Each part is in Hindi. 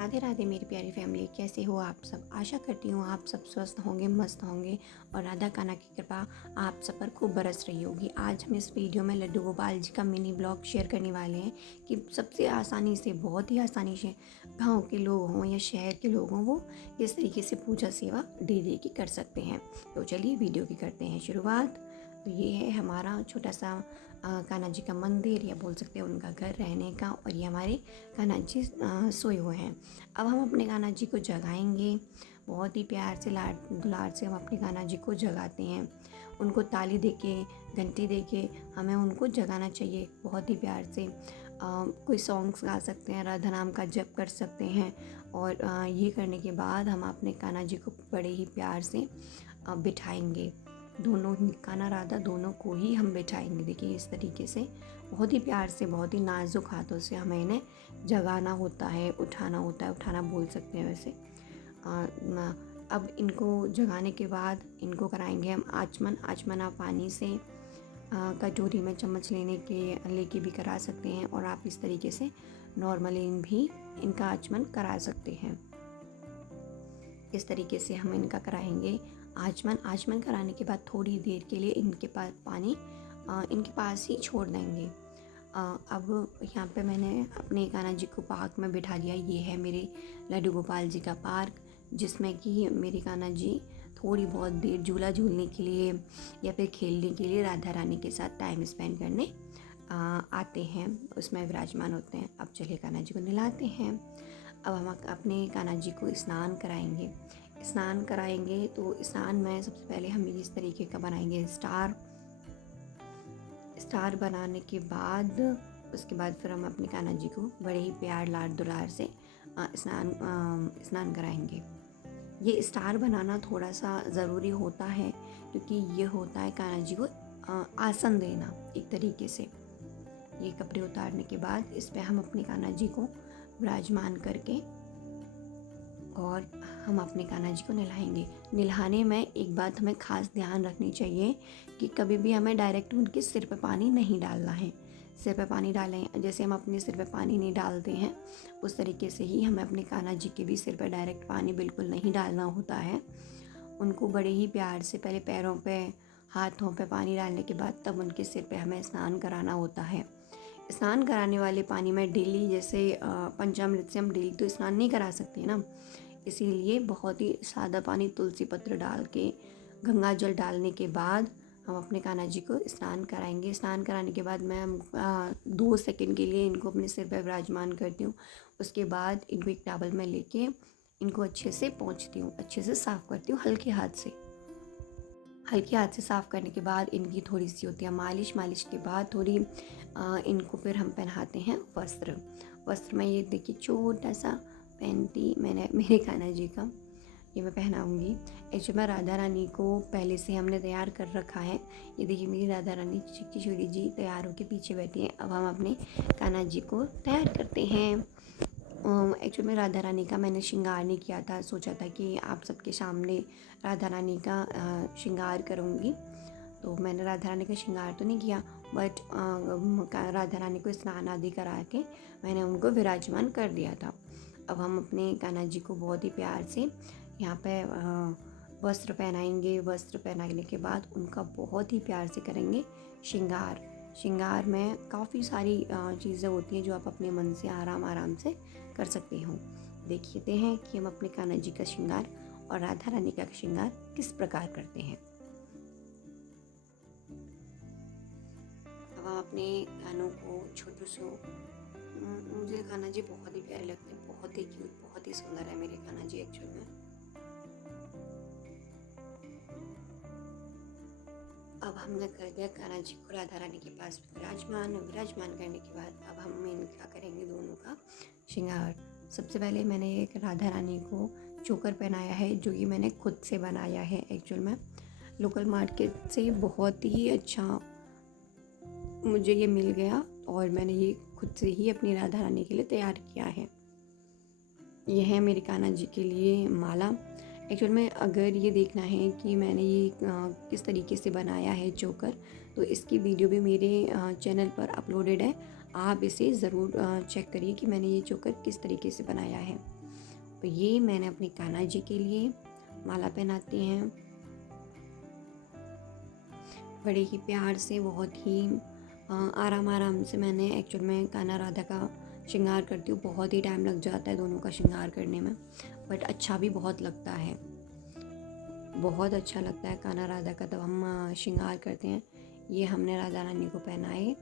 राधे राधे मेरी प्यारी फैमिली, कैसे हो आप सब। आशा करती हूँ आप सब स्वस्थ होंगे, मस्त होंगे और राधा कान्हा की कृपा आप सब पर खूब बरस रही होगी। आज हम इस वीडियो में लड्डू गोपाल जी का मिनी ब्लॉग शेयर करने वाले हैं कि सबसे आसानी से, बहुत ही आसानी से गांव के लोग हों या शहर के लोग हों, वो किस तरीके से पूजा सेवा डेली की कर सकते हैं। तो चलिए वीडियो की करते हैं शुरुआत। तो ये है हमारा छोटा सा कान्हा जी का मंदिर, या बोल सकते हैं उनका घर रहने का, और ये हमारे कान्हा जी सोए हुए हैं। अब हम अपने कान्हा जी को जगाएंगे। बहुत ही प्यार से, लाड दुलार से हम अपने कान्हा जी को जगाते हैं। उनको ताली देके, घंटी देके हमें उनको जगाना चाहिए बहुत ही प्यार से। कोई सॉन्ग्स गा सकते हैं, राधा नाम का जप कर सकते हैं। और ये करने के बाद हम अपने कान्हा जी को बड़े ही प्यार से बिठाएंगे। दोनों ही, कान्हा राधा दोनों को ही हम बिठाएंगे। देखिए इस तरीके से बहुत ही प्यार से, बहुत ही नाजुक हाथों से हमें इन्हें जगाना होता है, उठाना होता है। उठाना बोल सकते हैं वैसे। अब इनको जगाने के बाद इनको कराएंगे हम आचमन। आचमन आप पानी से कटोरी में चम्मच लेके भी करा सकते हैं, और आप इस तरीके से नॉर्मली भी इनका आचमन करा सकते हैं। इस तरीके से हम इनका कराएंगे आचमन। आचमन कराने के बाद थोड़ी देर के लिए इनके पास पानी इनके पास ही छोड़ देंगे। अब यहाँ पे मैंने अपने कान्हा जी को पार्क में बिठा दिया। ये है मेरे लड्डू गोपाल जी का पार्क, जिसमें कि मेरे कान्हा जी थोड़ी बहुत देर झूला झूलने के लिए या फिर खेलने के लिए राधा रानी के साथ टाइम स्पेंड करने आते हैं, उसमें विराजमान होते हैं। अब चलिए कान्हा जी को नहलाते हैं। अब हम अपने कान्हा जी को स्नान कराएंगे। स्नान कराएंगे तो स्नान में सबसे पहले हम इस तरीके का बनाएंगे स्टार। स्टार बनाने के बाद उसके बाद फिर हम अपने कान्हा जी को बड़े ही प्यार, लाड दुलार से स्नान कराएंगे। ये स्टार बनाना थोड़ा सा ज़रूरी होता है, क्योंकि ये होता है कान्हा जी को आसन देना एक तरीके से। ये कपड़े उतारने के बाद इस पे हम अपने कान्हा जी को विराजमान करके और हम अपने कान्हा जी को नहलाएंगे। नहलाने में एक बात हमें ख़ास ध्यान रखनी चाहिए कि कभी भी हमें डायरेक्ट उनके सिर पे पानी नहीं डालना है। सिर पे पानी डालें, जैसे हम अपने सिर पे पानी नहीं डालते हैं, उस तरीके से ही हमें अपने कान्हा जी के भी सिर पे डायरेक्ट पानी बिल्कुल नहीं डालना होता है। उनको बड़े ही प्यार से पहले पैरों पे, हाथों पे पानी डालने के बाद तब उनके सिर पे हमें स्नान कराना होता है। स्नान कराने वाले पानी में डेली, जैसे पंचामृत से हम डेली तो स्नान नहीं करा सकते ना, इसीलिए बहुत ही सादा पानी, तुलसी पत्र डाल के, गंगा जल डालने के बाद हम अपने कान्हा जी को स्नान कराएंगे। स्नान कराने के बाद मैं 2 सेकंड के लिए इनको अपने सिर पर विराजमान करती हूँ। उसके बाद इनको एक टॉवल में लेके इनको अच्छे से पोंछती हूँ, अच्छे से साफ़ करती हूँ हल्के हाथ से। हल्के हाथ से साफ़ करने के बाद इनकी थोड़ी सी होती है मालिश। मालिश के बाद थोड़ी इनको फिर हम पहनाते हैं वस्त्र। वस्त्र में ये देखिए छोटा सा पैंटी मैंने मेरे कान्हा जी का ये मैं पहनाऊँगी। एक्चुअली मैं राधा रानी को पहले से हमने तैयार कर रखा है। ये देखिए मेरी राधा रानी किशोरी जी तैयार होकर पीछे बैठी हैं। अब हम अपने कान्हा जी को तैयार करते हैं। एक्चुअली में राधा रानी का मैंने श्रृंगार नहीं किया था, सोचा था कि आप सबके सामने राधा रानी का श्रृंगार करूँगी। तो मैंने राधा रानी का श्रृंगार तो नहीं किया, बट राधा रानी को स्नान आदि करा के मैंने उनको विराजमान कर दिया था। अब हम अपने कान्हा जी को बहुत ही प्यार से यहाँ पे वस्त्र पहनाएंगे। वस्त्र पहनाने के बाद उनका बहुत ही प्यार से करेंगे श्रृंगार। श्रृंगार में काफ़ी सारी चीज़ें होती हैं जो आप अपने मन से आराम आराम से कर सकते हो। देखते हैं कि हम अपने कान्हा जी का श्रृंगार और राधा रानी का श्रृंगार किस प्रकार करते हैं। अब हम अपने कानों को छोटू सो, मुझे कान्हा जी बहुत ही प्यारे लगते हैं, बहुत ही क्यूट, बहुत ही सुंदर है मेरे कान्हा जी एक्चुअल में। अब हमने कर दिया कान्हा जी को राधा रानी के पास विराजमान। विराजमान करने के बाद अब हम इनका करेंगे दोनों का श्रृंगार। सबसे पहले मैंने एक राधा रानी को चोकर पहनाया है, जो कि मैंने खुद से बनाया है। एक्चुअल में लोकल मार्केट से बहुत ही अच्छा मुझे ये मिल गया, और मैंने ये खुद से ही अपनी राधा रानी के लिए तैयार किया है। यह है मेरे कान्हा जी के लिए माला। एक्चुअल में अगर ये देखना है कि मैंने ये किस तरीके से बनाया है चोकर, तो इसकी वीडियो भी मेरे चैनल पर अपलोडेड है। आप इसे ज़रूर चेक करिए कि मैंने ये चोकर किस तरीके से बनाया है। तो ये मैंने अपने कान्हा जी के लिए माला पहनाती हैं, बड़े ही प्यार से, बहुत ही आराम आराम से मैंने एक्चुअल में कान्हा राधा का श्रृंगार करती हूँ। बहुत ही टाइम लग जाता है दोनों का श्रृंगार करने में, बट अच्छा भी बहुत लगता है, बहुत अच्छा लगता है कान्हा राधा का जब हम श्रृंगार करते हैं। ये हमने राधा रानी को पहनाए,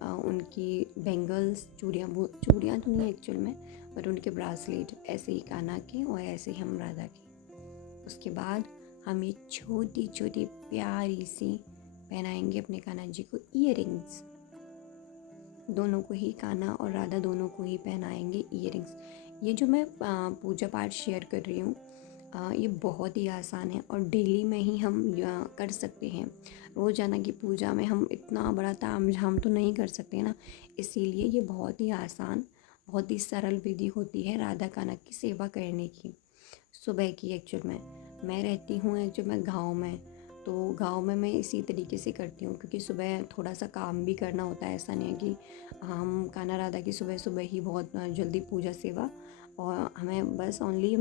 उनकी बेंगल्स, चूड़ियाँ तो नहीं एक्चुअल में, बट उनके ब्रासलेट ऐसे ही कान्हा के और ऐसे ही हम राधा के। उसके बाद हम एक छोटी छोटी प्यारी सी पहनाएंगे अपने कान्हा जी को ईयरिंग्स। दोनों को ही, कान्हा और राधा दोनों को ही पहनाएंगे ईयरिंग्स। ये जो मैं पूजा पाठ शेयर कर रही हूँ, ये बहुत ही आसान है और डेली में ही हम कर सकते हैं। रोज़ाना की पूजा में हम इतना बड़ा तामझाम तो नहीं कर सकते ना, इसीलिए ये बहुत ही आसान, बहुत ही सरल विधि होती है राधा कान्हा की सेवा करने की। सुबह की एक्चुअल में मैं रहती हूँ एक्चुअल में गाँव में, तो गांव में मैं इसी तरीके से करती हूँ, क्योंकि सुबह थोड़ा सा काम भी करना होता है। ऐसा नहीं है कि हम कान्हा राधा की सुबह सुबह ही बहुत जल्दी पूजा सेवा, और हमें बस ओनली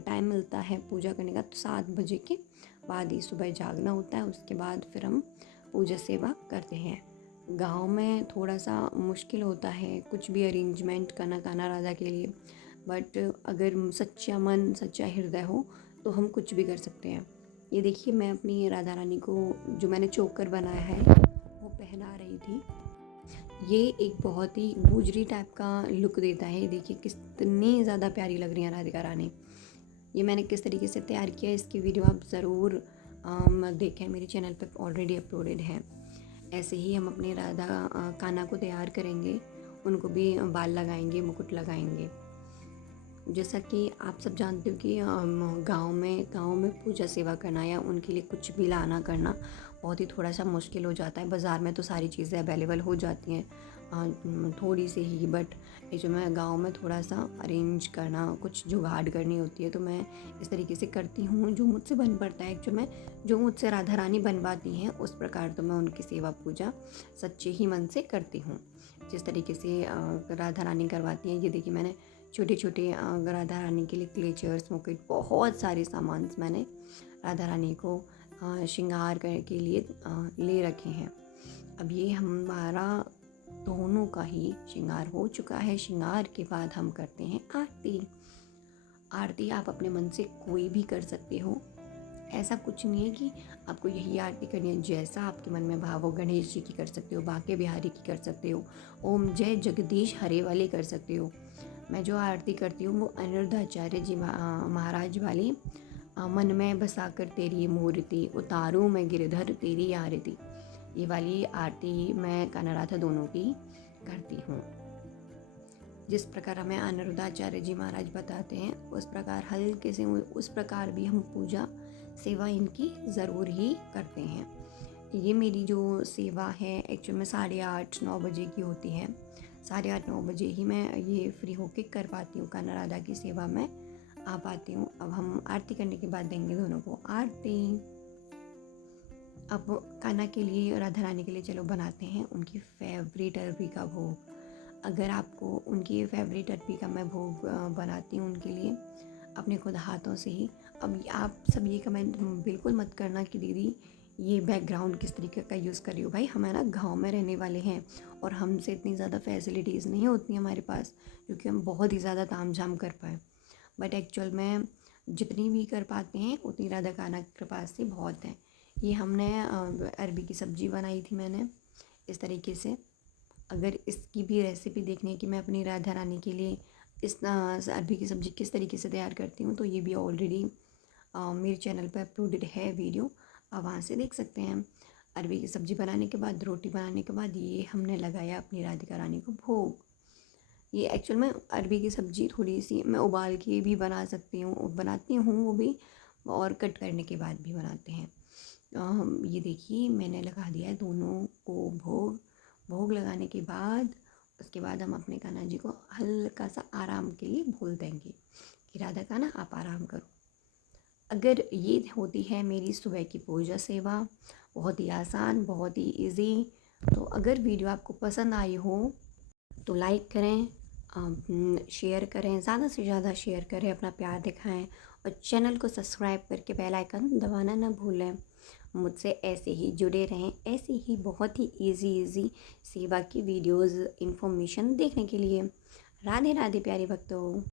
टाइम मिलता है पूजा करने का तो 7 बजे के बाद ही सुबह जागना होता है, उसके बाद फिर हम पूजा सेवा करते हैं। गांव में थोड़ा सा मुश्किल होता है कुछ भी अरेंजमेंट करना कान्हा राधा के लिए, बट अगर सच्चा मन, सच्चा हृदय हो तो हम कुछ भी कर सकते हैं। ये देखिए, मैं अपनी राधा रानी को जो मैंने चोकर बनाया है वो पहना रही थी। ये एक बहुत ही गुजरी टाइप का लुक देता है। देखिए कितनी ज़्यादा प्यारी लग रही है राधिका रानी। ये मैंने किस तरीके से तैयार किया है, इसकी वीडियो आप ज़रूर देखें, मेरे चैनल पर ऑलरेडी अपलोडेड है। ऐसे ही हम अपनी राधा कान्हा को तैयार करेंगे, उनको भी बाल लगाएंगे, मुकुट लगाएंगे। जैसा कि आप सब जानते हो कि गांव में पूजा सेवा करना या उनके लिए कुछ भी लाना करना बहुत ही थोड़ा सा मुश्किल हो जाता है। बाज़ार में तो सारी चीज़ें अवेलेबल हो जाती हैं थोड़ी सी ही, बट ये जो मैं गांव में थोड़ा सा अरेंज करना, कुछ जुगाड़ करनी होती है, तो मैं इस तरीके से करती हूँ जो मुझसे बन पड़ता है। एक्चुअल में जो मुझसे राधा रानी बनवाती हैं उस प्रकार तो मैं उनकी सेवा पूजा सच्चे ही मन से करती हूँ। जिस तरीके से राधा रानी करवाती हैं, ये देखिए मैंने छोटे छोटे राधा रानी के लिए क्लेचर्स, मुकुट, बहुत सारे सामान मैंने राधा रानी को श्रृंगार के लिए ले रखे हैं। अब ये हमारा दोनों का ही श्रृंगार हो चुका है। श्रृंगार के बाद हम करते हैं आरती। आरती आप अपने मन से कोई भी कर सकते हो, ऐसा कुछ नहीं है कि आपको यही आरती करनी है। जैसा आपके मन में भाव हो, गणेश जी की कर सकते हो, बांके बिहारी की कर सकते हो, ओम जय जगदीश हरे वाली कर सकते हो। मैं जो आरती करती हूँ वो अनिरुद्धाचार्य जी महाराज वाली, मन में बसाकर तेरी मूर्ति उतारूँ मैं गिरधर तेरी आरती, ये वाली आरती मैं कान्हा राधा दोनों की करती हूँ। जिस प्रकार हमें अनिरुद्धाचार्य जी महाराज बताते हैं उस प्रकार हल्के से उस प्रकार भी हम पूजा सेवा इनकी ज़रूर ही करते हैं। ये मेरी जो सेवा है एक्चुअल में 8:30-9 बजे की होती है। 8:30-9 बजे ही मैं ये फ्री होके कर पाती हूँ, कान्हा राधा की सेवा में आ पाती हूँ। अब हम आरती करने के बाद देंगे दोनों को आरती। अब कान्हा के लिए, राधा रानी के लिए चलो बनाते हैं उनकी फेवरेट अरबी का भोग। अगर आपको उनकी फेवरेट अरबी का मैं भोग बनाती हूँ उनके लिए अपने खुद हाथों से ही। अब आप सब ये कमेंट बिल्कुल मत करना कि दीदी ये बैकग्राउंड किस तरीके का यूज़ कर रही हो। भाई हमारा गांव में रहने वाले हैं और हमसे इतनी ज़्यादा फैसिलिटीज़ नहीं होती हमारे पास, क्योंकि हम बहुत ही ज़्यादा तामझाम कर पाए। बट एक्चुअल में जितनी भी कर पाते हैं उतनी राधा कान्हा की कृपा से बहुत है। ये हमने अरबी की सब्ज़ी बनाई थी मैंने इस तरीके से। अगर इसकी भी रेसिपी देखनी है कि मैं अपनी राधा रानी के लिए इस अरबी की सब्ज़ी किस तरीके से तैयार करती हूँ, तो ये भी ऑलरेडी मेरे चैनल पर अपलोडेड है वीडियो, आप वहाँ से देख सकते हैं। अरबी की सब्ज़ी बनाने के बाद, रोटी बनाने के बाद ये हमने लगाया अपनी राधिका रानी को भोग। ये एक्चुअल में अरबी की सब्ज़ी थोड़ी सी मैं उबाल के भी बना सकती हूँ, बनाती हूँ वो भी, और कट करने के बाद भी बनाते हैं। ये देखिए मैंने लगा दिया है दोनों को भोग। भोग लगाने के बाद उसके बाद हम अपने कान्हा जी को हल्का सा आराम के लिए बोल देंगे कि राधा कान्हा आप आराम करो। अगर ये होती है मेरी सुबह की पूजा सेवा, बहुत ही आसान, बहुत ही इजी। तो अगर वीडियो आपको पसंद आई हो तो लाइक करें, शेयर करें, ज़्यादा से ज़्यादा शेयर करें, अपना प्यार दिखाएं और चैनल को सब्सक्राइब करके बेल आइकन दबाना ना भूलें। मुझसे ऐसे ही जुड़े रहें, ऐसी ही बहुत ही इजी सेवा की वीडियोस इन्फॉर्मेशन देखने के लिए। राधे राधे प्यारे भक्तों।